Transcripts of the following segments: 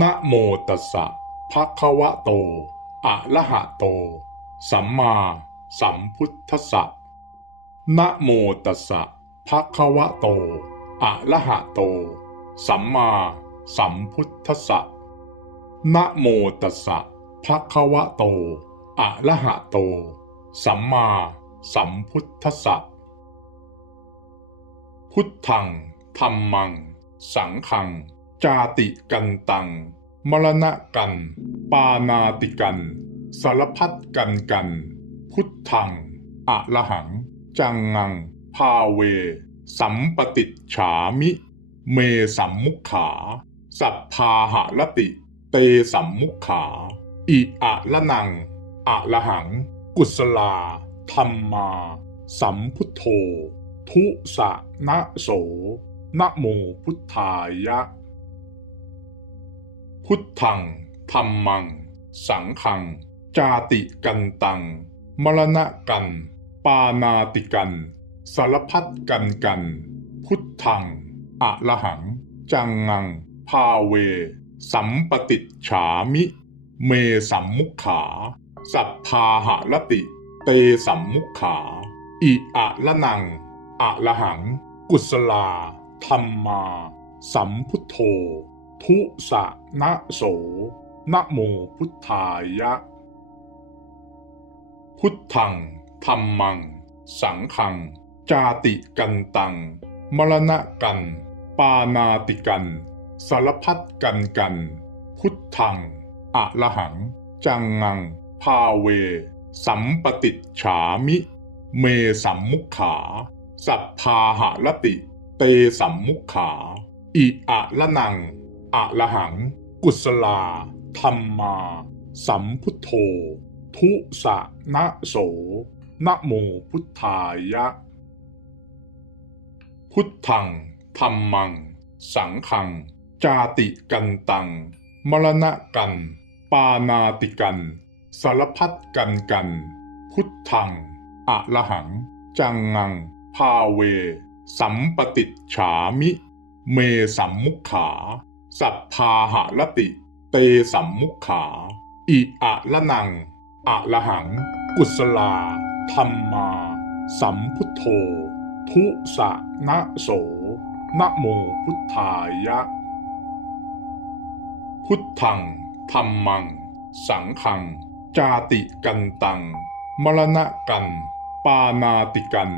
นะโมตัสสะภะคะวะโต อะระหะโต สัมมาสัมพุทธัสสะนะโมตัสสะภะคะวะโต อะระหะโต สัมมาสัมพุทธัสสะนะโมตัสสะภะคะวะโต อะระหะโต สัมมาสัมพุทธัสสะพุทธังธัมมัง สังฆัง จาติกันตัง มรณะกัน ปานาติกัน สารพัดกันกัน พุทธังอะระหัง จังงัง พาเว สัมปติฉามิ เมสัมมุขขา สัพพาหะรติ เตสัมมุขขา อิอะละนังอะระหัง กุศลา ธรรมา สัมพุทโธ ทุสะนะโสนะโมพุทธายะ พุทธังธรรมัง สังฆัง จาติกันตัง มรณะกัน ปานาติกัน สารพัดกันกัน พุทธังอะระหัง จังงัง พาเว สัมปติฉามิ เมสัมมุขขา สัพพาหะรติ เตสัมมุขขาอิอะละนังอะระหัง กุศลาธรรมาสัมพุทโธ ทุสะนะโสนะโมพุทธายะ พุทธังธรรมัง สังฆัง จาติกันตัง มรณะกัน ปานาติกัน สารพัดกันกัน พุทธังอะระหัง จังงัง พาเว สัมปติฉามิ เมสัมมุขขา สัพพาหะรติ เตสัมมุขขา อิอะละนัง อะระหัง กุศลา ธรรมา สัมพุทโธ ทุสะนะโสนะโมพุทธายะ พุทธังธรรมัง สังฆัง จาติกันตัง มรณะกัน ปานาติกัน สารพัดกันกัน พุทธังอะระหัง จังงัง พาเว สัมปติฉามิ เมสัมมุขขา สัพพาหะรติ เตสัมมุขขา อิอะละนัง อะระหัง กุศลา ธรรมา สัมพุทโธ ทุสะนะโสนะโมพุทธายะ พุทธังธรรมัง สังฆัง จาติกันตัง มรณะกัน ปานาติกัน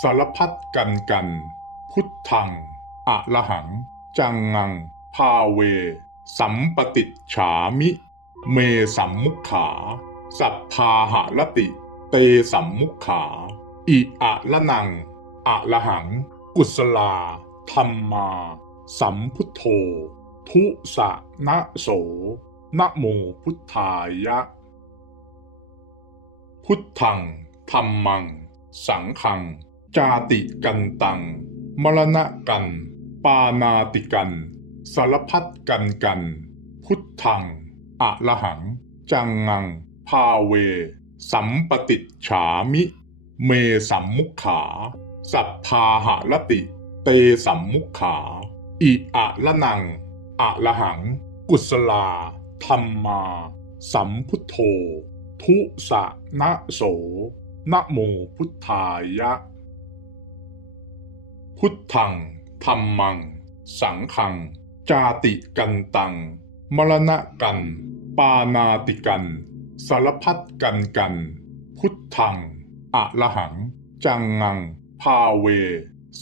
สารพัดกันกัน พุทธังอะระหัง จังงังาเว สัมปติฉามิ เมสัมมุขขา สัพพาหะรติ เตสัมมุขขา อิอะละนัง อะระหัง กุศลา ธรรมา สัมพุทโธ ทุสะนะโสนะโมพุทธายะ พุทธังธรรมัง สังฆัง จาติกันตัง มรณะกัน ปานาติกัน สารพัดกันกัน พุทธัง อะระหัง จังงัง พาเว สัมปติฉามิ เมสัมมุขขา สัพพาหะรติ เตสัมมุขขา อิอะละนัง อะระหัง กุศลา ธรรมา สัมพุทโธ ทุสะนะโสนะโมพุทธายะ พุทธังธรรมัง สังฆัง จาติกันตัง มรณะกัน ปานาติกัน สารพัดกันกัน พุทธังอะระหัง จังงัง พาเว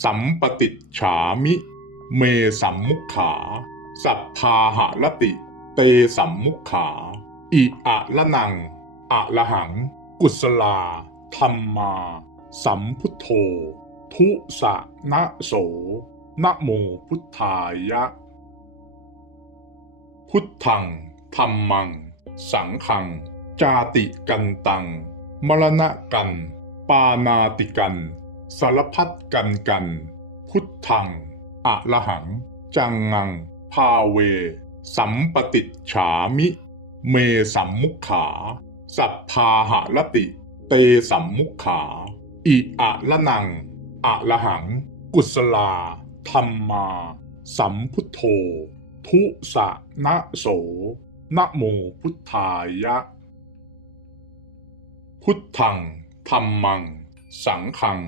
สัมปติฉามิ เมสัมมุขขา สัพพาหะรติ เตสัมมุขขา อิอะละนังอะระหัง กุศลา ธรรมา สัมพุทโธ ทุสะนะโสนะโมพุทธายะ พุทธังธรรมัง สังฆัง จาติกันตัง มรณะกัน ปานาติกัน สารพัดกันกัน พุทธังอะระหัง จังงัง พาเว สัมปติฉามิ เมสัมมุขขา สัพพาหะรติ เตสัมมุขขาอิอะละนังอะระหัง กุศลาธรรมาสัมพุทโธ ทุสะนะโสนะโมพุทธายะ พุทธังธรรมัง สังฆัง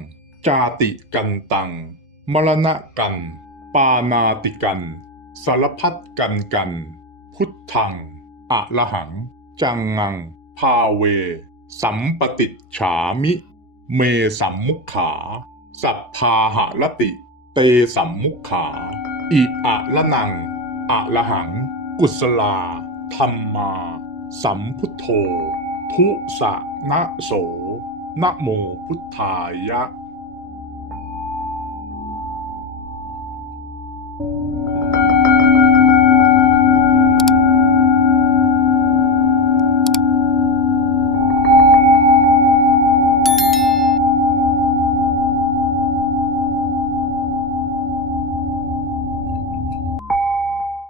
จาติกันตัง มรณะกัน ปานาติกัน สารพัดกันกัน พุทธังอะระหัง จังงัง พาเว สัมปติฉามิ เมสัมมุขขา สัพพาหะรติ เตสัมมุขขา อิอะละนัง อะระหัง กุศลา ธรรมา สัมพุทโธ ทุสะนะโสนะโมพุทธายะ